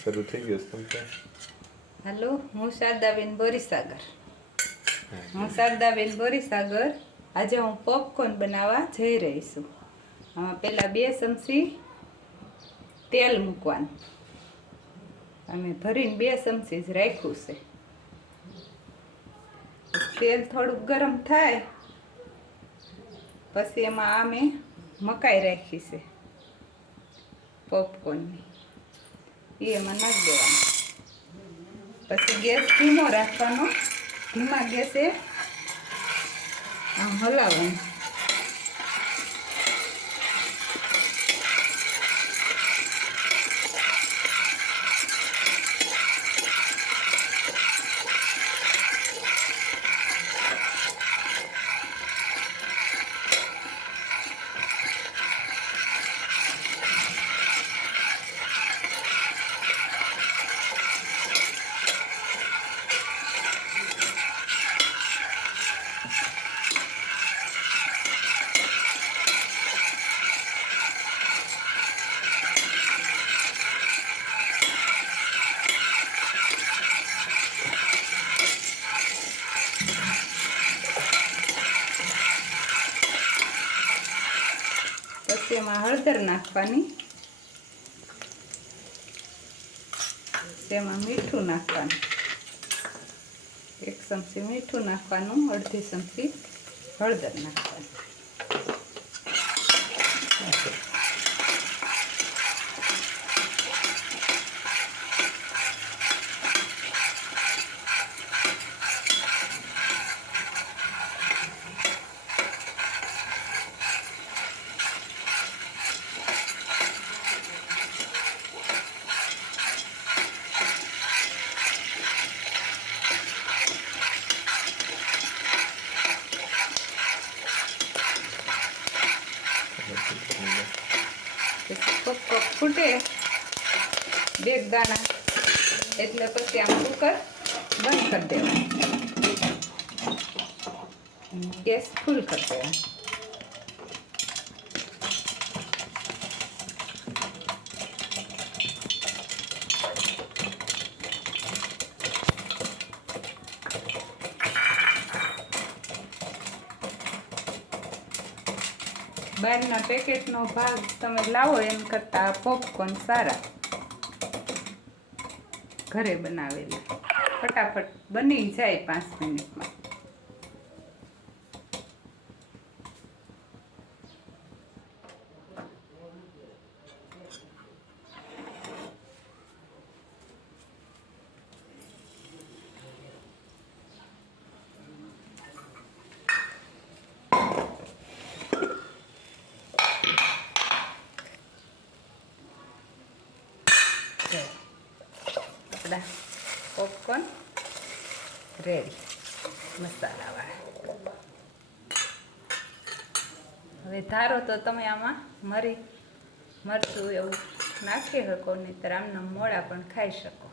શરૂ થઈ ગયો છે તમ તો. હાલો, હું શારદાબેન બોરીસાગર. બોરીસાગર. આજે હું પોપકોર્ન બનાવવા જઈ રહી છું. પહેલાં 2 ચમચી તેલ મૂકવાનું. અમે ભરીને 2 ચમચી જ રાખ્યું છે. તેલ થોડુંક ગરમ થાય પછી એમાં અમે મકાઈ રાખી છે પોપકોર્નની, એ એમાં નાખી દેવાનું. પછી ગેસ ધીમો રાખવાનો, ધીમા ગેસે આમ હલાવવાનું. પછી એમાં હળદર નાખવાની, તેમાં મીઠું નાખવાનું, 1 ચમચી મીઠું નાખવાનું, અડધી ચમચી હળદર નાખવાની. કોક ફૂટે 2 દાણા એટલે પછી આમ કુકર બંધ કરી દેવાનું, ગેસ ફૂલ કરી દેવાનો. બહારના પેકેટનો ભાગ તમે લાવો એમ કરતાં પોપકોર્ન સારા, ઘરે બનાવેલા ફટાફટ બની જાય 5 મિનિટમાં. આપણા પોપકોર્ન રેડી મસાલાવાળા. હવે ધારો તો તમે આમાં મરચું એવું નાખી શકો, નહીંતર આમના મોળા પણ ખાઈ શકો.